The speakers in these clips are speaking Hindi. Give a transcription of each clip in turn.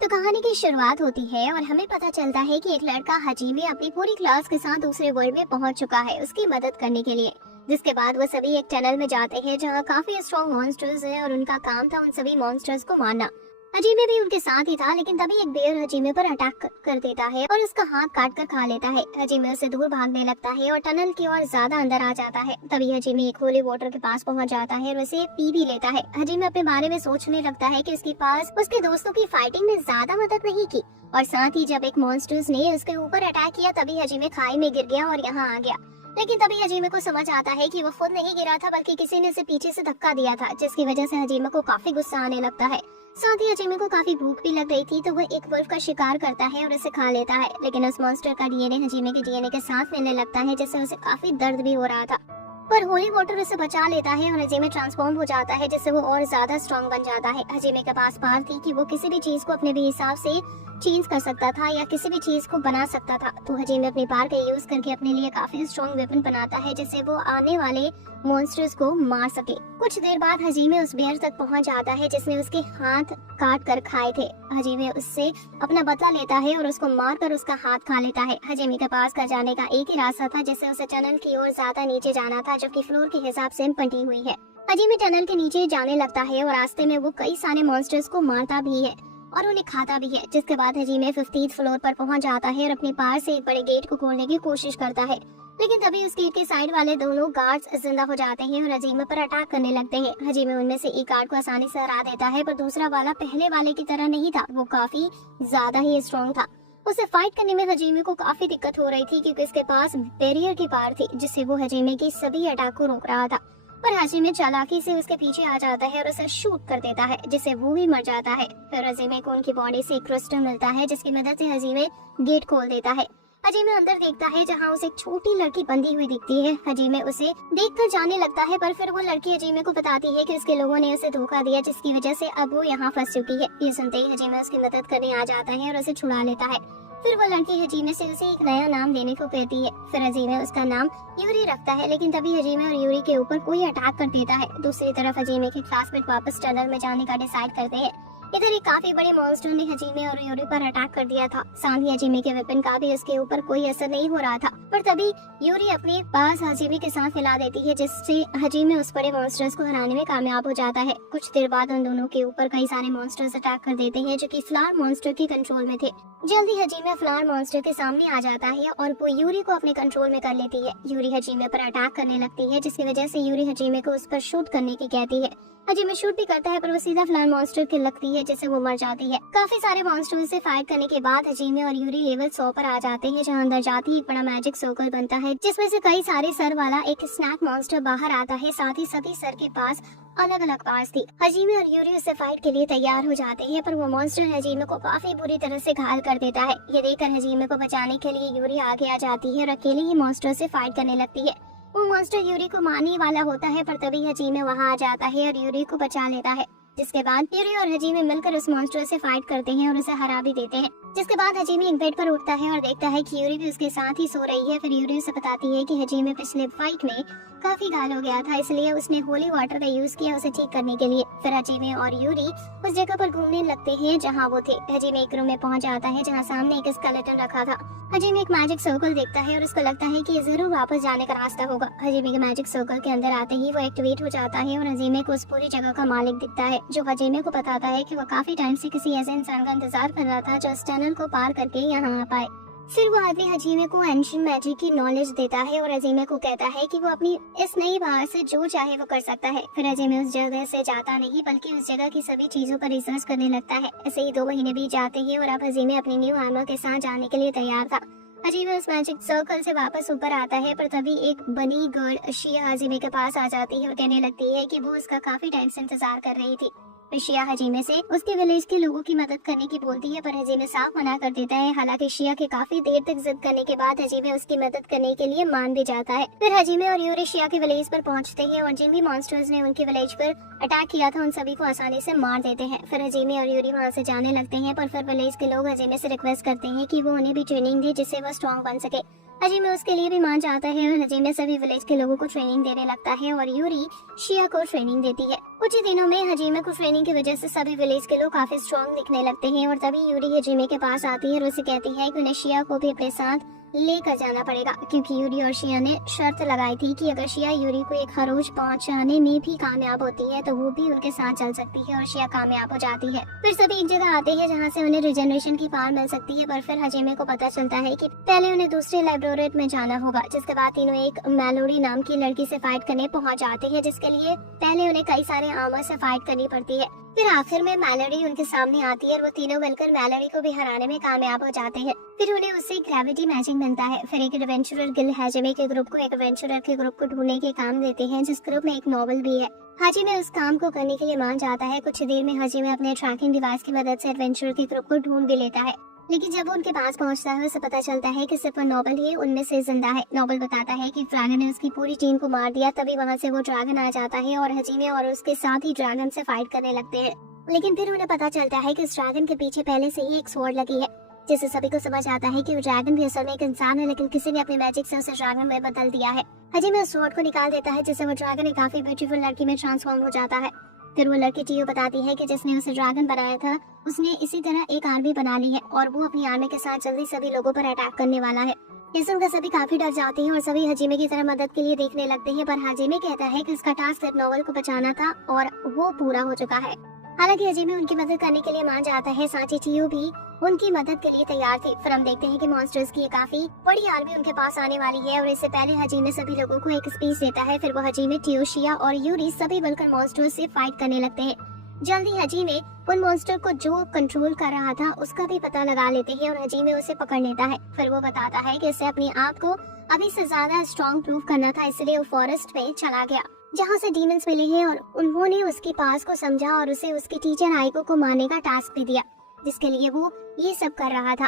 तो कहानी की शुरुआत होती है और हमें पता चलता है कि एक लड़का हजीमे अपनी पूरी क्लास के साथ दूसरे वर्ल्ड में पहुंच चुका है उसकी मदद करने के लिए। जिसके बाद वो सभी एक टनल में जाते हैं जहां काफी स्ट्रॉन्ग मॉन्स्टर्स हैं और उनका काम था उन सभी मॉन्स्टर्स को मारना। हजीमे भी उनके साथ ही था, लेकिन तभी एक बेर हजीमे पर अटैक कर देता है और उसका हाथ काट कर खा लेता है। हजीमे उससे दूर भागने लगता है और टनल की ओर ज्यादा अंदर आ जाता है। तभी हजीमे एक होली वाटर के पास पहुंच जाता है और उसे पी भी लेता है। हजीमे अपने बारे में सोचने लगता है कि उसके पास उसके दोस्तों की फाइटिंग में ज्यादा मदद नहीं की, और साथ ही जब एक मॉन्स्टर्स ने उसके ऊपर अटैक किया तभी हजीमे खाई में गिर गया और यहाँ आ गया। लेकिन तभी हजीमे को समझ आता है कि वो खुद नहीं गिरा था, बल्कि किसी ने उसे पीछे से धक्का दिया था, जिसकी वजह से हजीमे को काफी गुस्सा आने लगता है। साथ ही हजीमे को काफी भूख भी लग रही थी, तो वो एक वुल्फ का शिकार करता है और उसे खा लेता है। लेकिन उस मॉन्स्टर का डीएनए हजीमे के डीएनए के साथ मिलने लगता है, जिससे उसे काफी दर्द भी हो रहा था। पर होली वाटर उसे बचा लेता है और हजीमे ट्रांसफॉर्म हो जाता है, जिससे वो और ज्यादा स्ट्रॉन्ग बन जाता है। हजीमे के पास पावर थी कि वो किसी भी चीज को अपने भी हिसाब से चेंज कर सकता था या किसी भी चीज को बना सकता था। तो हजीमे अपनी पावर का यूज करके अपने लिए काफी स्ट्रॉन्ग वेपन बनाता है, जिससे वो आने वाले मॉन्स्टर्स को मार सके। कुछ देर बाद हजीमे उस बेर तक पहुंच जाता है जिसने उसके हाथ काट कर खाए थे। हजीमे उससे अपना बदला लेता है और उसको मार कर उसका हाथ खा लेता है। हजीमे के पास कर जाने का एक ही रास्ता था, जिससे उसे टनल की ओर ज्यादा नीचे जाना था, जो कि फ्लोर के हिसाब से बटी हुई है। हजीमे टनल के नीचे जाने लगता है और रास्ते में वो कई सारे मॉन्स्टर्स को मारता भी है और उन्हें खाता भी है। जिसके बाद हजीमे 50th फ्लोर पर पहुंच जाता है और अपनी पार से एक बड़े गेट को खोलने की कोशिश करता है। लेकिन तभी उस गेट के साइड वाले दोनों गार्ड्स जिंदा हो जाते हैं और हजीमे पर अटैक करने लगते हैं। हजीमे उनमें से एक गार्ड को आसानी से हरा देता है, पर दूसरा वाला पहले वाले की तरह नहीं था, वो काफी ज्यादा ही स्ट्रॉन्ग था। उसे फाइट करने में हजीमे को काफी दिक्कत हो रही थी, क्योंकि उसके पास बैरियर की पावर थी, जिससे वो हजीमे की सभी अटैक को रोक रहा था। पर हजीमे चालाकी से उसके पीछे आ जाता है और उसे शूट कर देता है, जिससे वो भी मर जाता है। फिर हजीमे को उनकी बॉडी से एक क्रिस्टल मिलता है, जिसकी मदद से हजीमे गेट खोल देता है। हजीमे अंदर देखता है जहाँ उसे एक छोटी लड़की बंधी हुई दिखती है। हजीमे उसे देखकर जाने लगता है, पर फिर वो लड़की हजीमे को बताती है कि उसके लोगों ने उसे धोखा दिया, जिसकी वजह से अब वो यहाँ फंस चुकी है। ये सुनते ही हजीमे उसकी मदद करने आ जाता है और उसे छुड़ा लेता है। फिर वो लड़की हजीमे से उसे एक नया नाम देने को कहती है। फिर हजीमे उसका नाम यूरी रखता है, लेकिन तभी हजीमे और यूरी के ऊपर कोई अटैक कर देता है। दूसरी तरफ हजीमे के क्लासमेट वापस टनल में जाने का डिसाइड करते हैं। इधर एक काफी बड़े मॉन्स्टर ने हजीमे और यूरी पर अटैक कर दिया था। साथ ही हजीमे के वेपन का भी उसके ऊपर कोई असर नहीं हो रहा था। पर तभी यूरी अपने पास हजीमे के साथ हिला देती है, जिससे हजीमे उस बड़े मॉन्स्टर्स को हराने में कामयाब हो जाता है। कुछ देर बाद उन दोनों के ऊपर कई सारे मॉन्स्टर्स अटैक कर देते हैं, जो कि फ्लावर मॉन्स्टर के कंट्रोल में थे। जल्दी हजीमे फ्लावर मॉन्स्टर के सामने आ जाता है और वो यूरी को अपने कंट्रोल में कर लेती है। यूरी हजीमे पर अटैक करने लगती है, जिसकी वजह से यूरी हजीमे को उस पर शूट करने की कहती है। हजीमे शूट भी करता है, पर वो सीधा फ्लावर मॉन्स्टर की लगती है, जिससे वो मर जाती है। काफी सारे मॉन्स्टर से फाइट करने के बाद हजीमे और यूरी लेवल 100 पर आ जाते हैं, जहाँ अंदर जाते ही एक बड़ा मैजिक सर्कल बनता है, जिसमें से कई सारे सर वाला एक स्नैक मॉन्स्टर बाहर आता है। साथ ही सभी सर के पास अलग अलग पार्ट्स थी। हजीमे और यूरी उससे फाइट के लिए तैयार हो जाते हैं, पर वो मॉन्स्टर हजीमे को काफी बुरी तरह से घायल कर देता है। ये देखकर हजीमे को बचाने के लिए यूरी आगे आ जाती है और अकेले ही मॉन्स्टर से फाइट करने लगती है। वो मॉन्स्टर यूरी को मारने वाला होता है, पर तभी हजीमे वहाँ आ जाता है और यूरी को बचा लेता है। जिसके बाद यूरी और हजीमे मिलकर उस मॉन्स्टर से फाइट करते हैं और उसे हरा भी देते हैं। जिसके बाद हजीमे एक बेड पर उठता है और देखता है कि यूरी भी उसके साथ ही सो रही है। फिर यूरी उसे बताती है कि हजीमे पिछले फाइट में काफी घायल हो गया था, इसलिए उसने होली वाटर का यूज किया उसे ठीक करने के लिए। फिर हजीमे और यूरी उस जगह पर घूमने लगते हैं जहाँ वो थे। हजीमे एक रूम में पहुँच जाता है जहाँ सामने एक स्केलेटन रखा था। हजीमे एक मैजिक सर्कल देखता है और उसको लगता है कि ये जरूर वापस जाने का रास्ता होगा। हजीमे के मैजिक सर्कल के अंदर आते ही वो एक्टिवेट हो जाता है और हजीमे को उस पूरी जगह का मालिक दिखता है, जो हजीमे को बताता है कि वो काफी टाइम से किसी ऐसे इंसान का इंतजार कर रहा था जो इस टनल को पार करके यहाँ आ पाए। फिर वो आदमी हजीमे को एंशिएंट मैजिक की नॉलेज देता है और हजीमे को कहता है कि वो अपनी इस नई पावर से जो चाहे वो कर सकता है। फिर हजीमे उस जगह से जाता नहीं, बल्कि उस जगह की सभी चीजों पर रिसर्च करने लगता है। ऐसे ही 2 महीने बीत जाते हैं और अब हजीमे अपनी न्यू आर्मर के साथ जाने के लिए तैयार था। हजीमे उस मैजिक सर्कल से वापस ऊपर आता है, पर तभी एक बनी गर्ल शिया हजीमे के पास आ जाती है और कहने लगती है कि वो उसका काफी टाइम से इंतजार कर रही थी। शिया हजीमे से उसके विलेज के लोगों की मदद करने की बोलती है, पर हजीमे साफ मना कर देता है। हालांकि शिया के काफी देर तक जिद करने के बाद हजीमे उसकी मदद करने के लिए मान भी जाता है। फिर हजीमे और यूरी शिया के विलेज पर पहुंचते हैं और जिन भी मॉन्स्टर्स ने उनके विलेज पर अटैक किया था उन सभी को आसानी से मार देते हैं। फिर हजीमे और यूरी वहाँ से जाने लगते हैं, पर फिर विलेज के लोग हजीमे से रिक्वेस्ट करते हैं कि वो उन्हें भी ट्रेनिंग दे, जिससे वो स्ट्रॉन्ग बन सके। हजीमे उसके लिए भी मान जाता है और हजीमे सभी विलेज के लोगों को ट्रेनिंग देने लगता है और यूरी शिया को ट्रेनिंग देती है। कुछ ही दिनों में हजीमे को ट्रेनिंग की वजह से सभी विलेज के लोग काफी स्ट्रॉन्ग दिखने लगते हैं और तभी यूरी हजीमे के पास आती है और उसे कहती है कि उन्हें शिया को भी अपने साथ लेकर जाना पड़ेगा, क्योंकि यूरी और शिया ने शर्त लगाई थी कि अगर शिया यूरी को एक खरोच पहुंचाने में भी कामयाब होती है तो वो भी उनके साथ चल सकती है और शिया कामयाब हो जाती है। फिर सभी एक जगह आते हैं जहाँ से उन्हें रिजनरेशन की पावर मिल सकती है, पर फिर हजीमे को पता चलता है कि पहले उन्हें दूसरे लेबोरेटरी में जाना होगा, जिसके बाद तीनों एक मेलोडी नाम की लड़की से फाइट करने पहुंच जाते हैं, जिसके लिए पहले उन्हें कई सारे आर्मर से फाइट करनी पड़ती है। फिर आखिर में मेलोडी उनके सामने आती है और वो तीनों मिलकर मेलोडी को भी हराने में कामयाब हो जाते हैं। फिर उन्हें उससे ग्रेविटी मैजिक मिलता है। फिर एक एडवेंचरर गिल हजीमे के ग्रुप को एक एडवेंचरर के ग्रुप को ढूंढने के काम देते हैं, जिस ग्रुप में एक नॉवल भी है। हजीमे उस काम को करने के लिए मान जाता है। कुछ देर में हजीमे अपने ट्रैकिंग डिवाइस की मदद से एडवेंचरर के ग्रुप को ढूंढ भी लेता है, लेकिन जब वो उनके पास पहुंचता है उसे पता चलता है कि सिर्फ नॉबल ही उनमें से जिंदा है। नॉबल बताता है कि ड्रैगन ने उसकी पूरी टीम को मार दिया, तभी वहां से वो ड्रैगन आ जाता है और हजीमे और उसके साथ ही ड्रैगन से फाइट करने लगते हैं। लेकिन फिर उन्हें पता चलता है कि उस ड्रैगन के पीछे पहले से ही एक स्वॉर्ड लगी है, जिससे सभी को समझ आता है कि वो ड्रैगन भी असल में एक इंसान है, लेकिन किसी ने अपनी मैजिक से उसे ड्रैगन में बदल दिया है। हजीमे उस स्वॉर्ड को निकाल देता है, जिससे वो ड्रैगन एक काफी ब्यूटीफुल लड़की में ट्रांसफॉर्म हो जाता है। फिर वो लड़की टीओ बताती है कि जिसने उसे ड्रैगन बनाया था उसने इसी तरह एक आर्मी बना ली है और वो अपनी आर्मी के साथ जल्दी सभी लोगों पर अटैक करने वाला है। इस सुनकर सभी काफी डर जाते हैं और सभी हजीमे की तरह मदद के लिए देखने लगते हैं, पर हजीमे कहता है कि उसका टास्क सिर्फ नॉवल को बचाना था और वो पूरा हो चुका है। हालांकि हजीमे उनकी मदद करने के लिए मान जाता है, साथ ही टीओ भी उनकी मदद के लिए तैयार थी। फिर हम देखते हैं कि मॉन्स्टर्स की काफी बड़ी आर्मी उनके पास आने वाली है और इससे पहले हजीमे सभी लोगों को एक स्पीच देता है। फिर वो हजीमे, टीओ, शिया और यूरी सभी मिलकर मॉन्स्टर्स से फाइट करने लगते हैं। जल्दी हजीमे उन मॉन्स्टर को जो कंट्रोल कर रहा था उसका भी पता लगा लेते हैं और हजीमे उसे पकड़ लेता है। फिर वो बताता है कि इसे अपने आप को अभी से ज्यादा स्ट्रॉन्ग प्रूव करना था, इसलिए वो फॉरेस्ट में चला गया जहाँ से डीमंस मिले हैं और उन्होंने उसके पास को समझा और उसे उसकी टीचर आइको को मारने का टास्क भी दिया, जिसके लिए वो ये सब कर रहा था।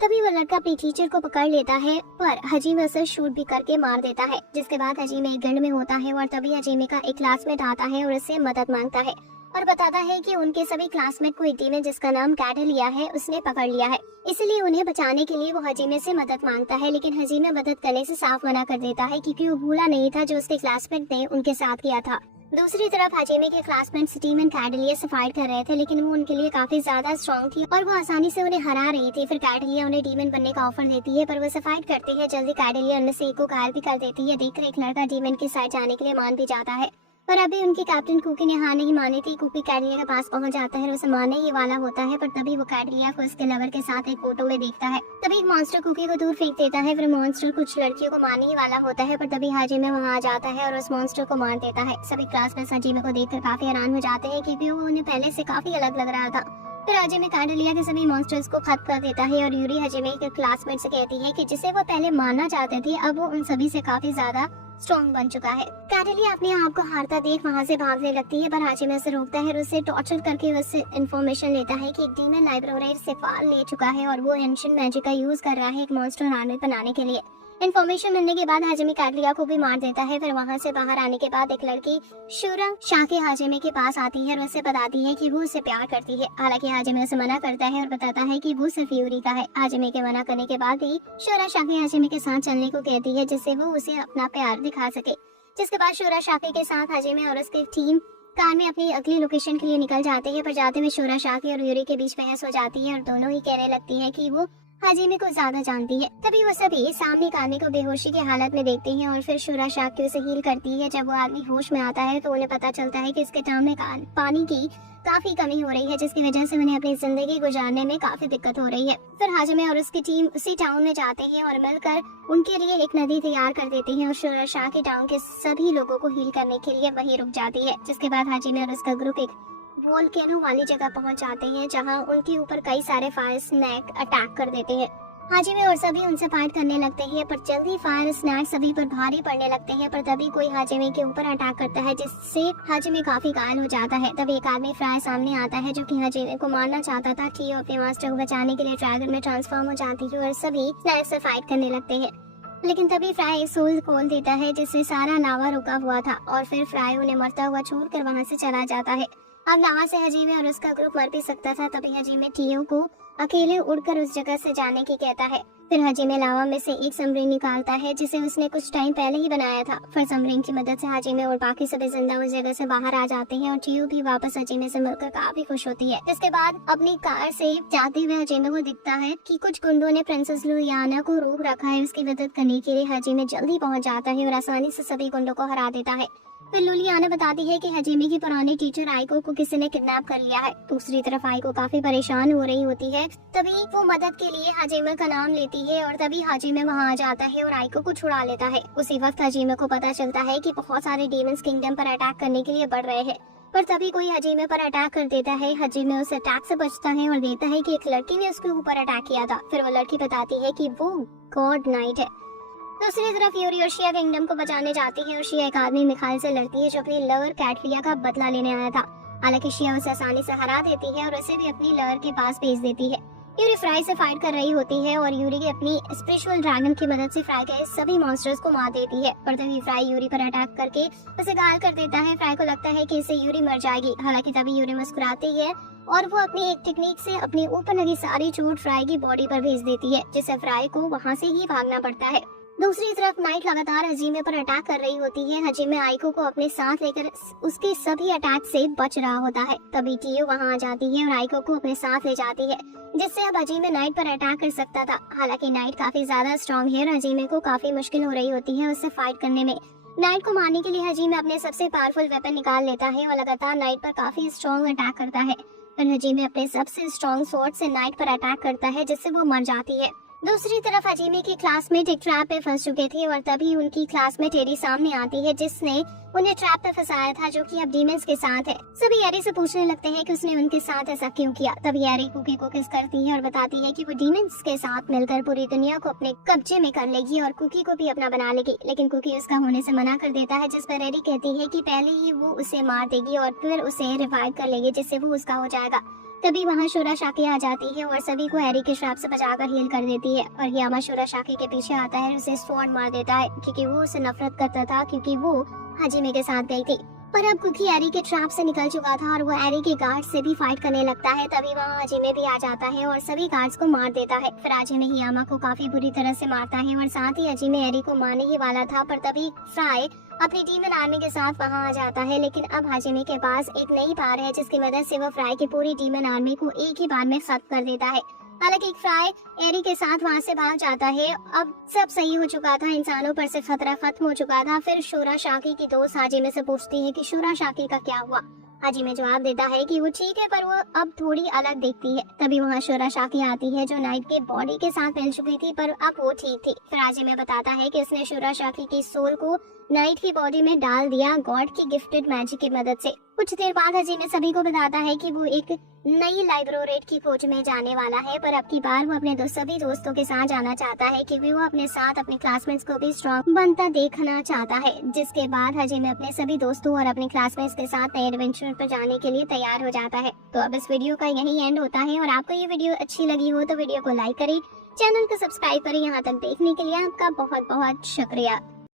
तभी वो लड़का अपनी टीचर को पकड़ लेता है, पर हजीमे उसे शूट भी करके मार देता है। जिसके बाद हजीमे एक गिल्ड में होता है और तभी हजीमे का एक क्लासमेट आता है और उससे मदद मांगता है और बताता है कि उनके सभी क्लासमेट को एक डीमन जिसका नाम कैडेलिया है उसने पकड़ लिया है, इसलिए उन्हें बचाने के लिए वो हजीमे से मदद मांगता है। लेकिन हजीमे मदद करने से साफ मना कर देता है क्योंकि वो भूला नहीं था जो उसके क्लासमेट ने उनके साथ किया था। दूसरी तरफ हजीमे के क्लासमेट्स डीमन कैडेलिया से फाइट कर रहे थे, लेकिन वो उनके लिए काफी ज्यादा स्ट्रॉन्ग थी और वो आसानी से उन्हें हरा रही थी। फिर कैडेलिया उन्हें डीमन बनने का ऑफर देती है, पर वो फाइट करते हैं। जल्दी कैडेलिया उनमें से एक को घायल भी कर देती है। देखकर एक लड़का डीमन की साइड जाने के लिए मान भी जाता है, पर अभी उनकी कैप्टन कुकी ने हार नहीं मानी थी। कुकी कैडेलिया के पास पहुंच जाता है और उसे मारने ही वाला होता है, पर तभी वो कैडेलिया को उसके लवर के साथ एक फोटो में देखता है। तभी एक मॉन्स्टर कुकी को दूर फेंक देता है। फिर मॉन्स्टर कुछ लड़कियों को मारने ही वाला होता है, पर तभी हजीमे वहां आ जाता है और उस मॉन्स्टर को मार देता है। सभी क्लास में हजीमे को देखकर काफी हैरान हो जाते हैं क्योंकि वो उन्हें पहले से काफी अलग लग रहा था। फिर हजीमे कैडेलिया के सभी मॉन्स्टर्स को खत्म कर देता है और यूरी हजीमे के क्लासमेट से कहती है कि जिसे वो पहले मारना चाहते थे अब वो उन सभी से काफी ज्यादा स्ट्रॉन्ग बन चुका है। कैडेलिया अपने आप को हारता देख वहाँ से भागने लगती है, पर हजीमे उसे रोकता है और उसे टॉर्चर करके उससे इन्फॉर्मेशन लेता है कि एक डीमन लाइब्रेरी से फाल ले चुका है और वो एंशिएंट मैजिक का यूज कर रहा है एक मॉन्स्टर आर्मी बनाने के लिए। इन्फॉर्मेशन मिलने के बाद हजीमे कैडेलिया को भी मार देता है। फिर वहाँ से बाहर आने के बाद एक लड़की शूरा शाके हजीमे के पास आती है और उसे बताती है कि वो उसे प्यार करती है। हालांकि हजीमे उसे मना करता है और बताता है कि वो सिर्फ यूरी का है। हजीमे के मना करने के बाद भी शूरा शाके हजीमे के साथ चलने को कहती है, जिससे वो उसे अपना प्यार दिखा सके। जिसके बाद शूरा शाके के साथ हजीमे और उसकी टीम कार में अपनी अगली लोकेशन के लिए निकल जाते हैं, पर जाते हुए शूरा शाके और यूरी के बीच बहस हो जाती है और दोनों ही कहने लगती है कि वो हजीमे को ज्यादा जानती है। तभी वो सभी सामने एक आदमी को बेहोशी की हालत में देखते हैं और फिर शूरा शाके उसे हील करती है। जब वो आदमी होश में आता है तो उन्हें पता चलता है कि इसके टाउन में पानी की काफी कमी हो रही है, जिसकी वजह से उन्हें अपनी जिंदगी गुजारने में काफी दिक्कत हो रही है। फिर हजीमे और उसकी टीम उसी टाउन में जाते हैं और मिलकर उनके लिए एक नदी तैयार कर देती है और शूरा शाके टाउन के सभी लोगों को हील करने के लिए वहीं रुक जाती है। जिसके बाद हजीमे और उसका ग्रुप एक वोल्केनो वाली जगह पहुंच जाते हैं, जहां उनके ऊपर कई सारे फायर स्नैक अटैक कर देते हैं। हजीमे और सभी उनसे फाइट करने लगते हैं, पर जल्दी फायर स्नैक सभी पर भारी पड़ने लगते हैं। पर तभी कोई हजीमे के ऊपर अटैक करता है, जिससे हजीमे काफी घायल हो जाता है। तभी एक आदमी फ्राई सामने आता है जो कि हजीमे को मारना चाहता था। टीओ अपने मास्टर को बचाने के लिए ड्रैगन में ट्रांसफॉर्म हो जाती है और सभी स्नैक से फाइट करने लगते हैं। लेकिन तभी फ्राई एक सोल खोल देता है, जिससे सारा लावा रुका हुआ था और फिर फ्राई उन्हें मरता हुआ छोड़कर वहां से चला जाता है। अब लावा से हजीमे और उसका ग्रुप मर भी सकता था। तभी हजीमे टीओ को अकेले उड़कर उस जगह से जाने की कहता है। फिर हाजिमे लावा में से एक सबमरीन निकालता है जिसे उसने कुछ टाइम पहले ही बनाया था। फिर सबमरीन की मदद से हाजिमे और बाकी सभी जिंदा उस जगह से बाहर आ जाते हैं और चियो भी वापस हाजिमे से मिलकर काफी खुश होती है। इसके बाद अपनी कार से जाते हुए हाजिमे को दिखता है कि कुछ गुंडों ने प्रिंसेस लुलियाना को रोक रखा है। उसकी मदद करने के लिए हाजिमे जल्दी पहुंच जाता है और आसानी से सभी गुंडों को हरा देता है। फिर लुलियाना बताती है कि हाजिमे की पुरानी टीचर आइको को किसी ने किडनैप कर लिया है। दूसरी तरफ आइको काफी परेशान हो रही होती है। तभी वो मदद के लिए हाजिमे का नाम लेती है और तभी हाजिमे वहाँ आ जाता है और आइको को छुड़ा लेता है। उसी वक्त हाजिमे को पता चलता है कि बहुत सारे डीमंस किंगडम पर अटैक करने के लिए बढ़ रहे हैं, पर तभी कोई हाजिमे पर अटैक कर देता है। हाजिमे उस अटैक से बचता है और देखता है कि एक लड़की ने उसके ऊपर अटैक किया था। फिर वो लड़की बताती है कि वो गॉड नाइट है। दूसरी तरफ यूरी और शिया किंगडम को बचाने जाती है और शिया एक आदमी मिखाइल से लड़ती है जो अपनी लवर कैटलिया का बदला लेने आया था। हालांकि शिया उसे आसानी से हरा देती है और उसे भी अपनी लवर के पास भेज देती है। यूरी फ्राई से फाइट कर रही होती है और यूरी की अपनी स्पिरिचुअल ड्रैगन की मदद से फ्राई के सभी मॉन्स्टर्स को मार देती है, पर तभी फ्राई यूरी पर अटैक करके उसे घायल कर देता है। फ्राई को लगता है कि इससे यूरी मर जाएगी। हालांकि तभी यूरी मुस्कुराती है और वो अपनी एक टेक्निक से अपने ऊपर लगी सारी चोट फ्राई की बॉडी पर भेज देती है, जिससे फ्राई को वहाँ से ही भागना पड़ता है। दूसरी तरफ नाइट लगातार हाजिमे पर अटैक कर रही होती है। हाजिमे आइको को अपने साथ लेकर उसके सभी अटैक से बच रहा होता है। तभी टियो वहां आ जाती है और आइको को अपने साथ ले जाती है, जिससे अब हाजिमे नाइट पर अटैक कर सकता था। हालांकि नाइट काफी ज्यादा स्ट्रॉन्ग है और हाजिमे को काफी मुश्किल हो रही होती है उससे फाइट करने में। नाइट को मारने के लिए हाजिमे अपने सबसे पावरफुल वेपन निकाल लेता है और लगातार नाइट पर काफी स्ट्रॉन्ग अटैक करता है। फिर हाजिमे अपने सबसे स्ट्रॉन्ग स्वॉर्ड से नाइट पर अटैक करता है, जिससे वो मर जाती है। दूसरी तरफ हाजिमे की क्लासमेट एक ट्रैप पे फंस चुके थे और तभी उनकी क्लासमेट एरी सामने आती है, जिसने उन्हें ट्रैप पे फंसाया था, जो कि अब डीमंस के साथ है। सभी एरी से पूछने लगते हैं कि उसने उनके साथ ऐसा क्यों किया। तभी एरी कुकी को किस करती है और बताती है कि वो डीमंस के साथ मिलकर पूरी दुनिया को अपने कब्जे में कर लेगी और कुकी को भी अपना बना लेगी। लेकिन कुकी उसका होने से मना कर देता है, जिस पर एरी कहती है कि पहले ही वो उसे मार देगी और फिर उसे रिवाइव कर लेगी, जिससे वो उसका हो जाएगा। तभी वहाँ शोरा शाकी आ जाती है और सभी को एरी के श्राप से बचाकर हील कर देती है। और यामा शोरा शाकी के पीछे आता है और उसे स्वॉर्ड मार देता है, क्योंकि वो उसे नफरत करता था, क्योंकि वो हाजिमे के साथ गई थी। पर अब कुकी एरी के ट्रैप से निकल चुका था और वो एरी के गार्ड से भी फाइट करने लगता है। तभी वहाँ हाजिमे भी आ जाता है और सभी गार्ड्स को मार देता है। फिर हाजिमे यामा को काफी बुरी तरह से मारता है और साथ ही हाजिमे एरी को मारने ही वाला था, पर तभी फ्राई अपनी डीमन आर्मी के साथ वहां आ जाता है। लेकिन अब हाजिमे के पास एक नई पावर है, जिसकी मदद से वो फ्राई की पूरी डीमन आर्मी को एक ही बार में खत्म कर देता है। हालांकि फ्राई एरी के साथ वहां से भाग जाता है। अब सब सही हो चुका था, इंसानों पर से खतरा खत्म हो चुका था। फिर शोरा शाकी की दोस्त हाजिमे से पूछती है कि शोरा शाकी का क्या हुआ। हाजिमे जवाब देता है कि वो ठीक है, पर वो अब थोड़ी अलग दिखती है। तभी वहाँ शोरा शाकी आती है, जो नाइट के बॉडी के साथ मिल चुकी थी, पर अब वो ठीक थी। फिर हाजिमे बताता है कि उसने शोरा शाकी की सोल को नाइट की बॉडी में डाल दिया, गॉड की गिफ्टेड मैजिक की मदद से। कुछ देर बाद हाजिमे सभी को बताता है कि वो एक नई लाइब्रेरेट की खोज में जाने वाला है, पर अब की बार वो अपने सभी दोस्तों के साथ जाना चाहता है, क्योंकि वो अपने साथ अपने क्लासमेट्स को भी स्ट्रॉन्ग बनता देखना चाहता है। जिसके बाद हाजिमे अपने सभी दोस्तों और अपने क्लासमेट्स के साथ नए एडवेंचर पर जाने के लिए तैयार हो जाता है। तो अब इस वीडियो का यही एंड होता है, और आपको ये वीडियो अच्छी लगी हो तो वीडियो को लाइक करें, चैनल को सब्सक्राइब करें। यहाँ तक देखने के लिए आपका बहुत बहुत शुक्रिया।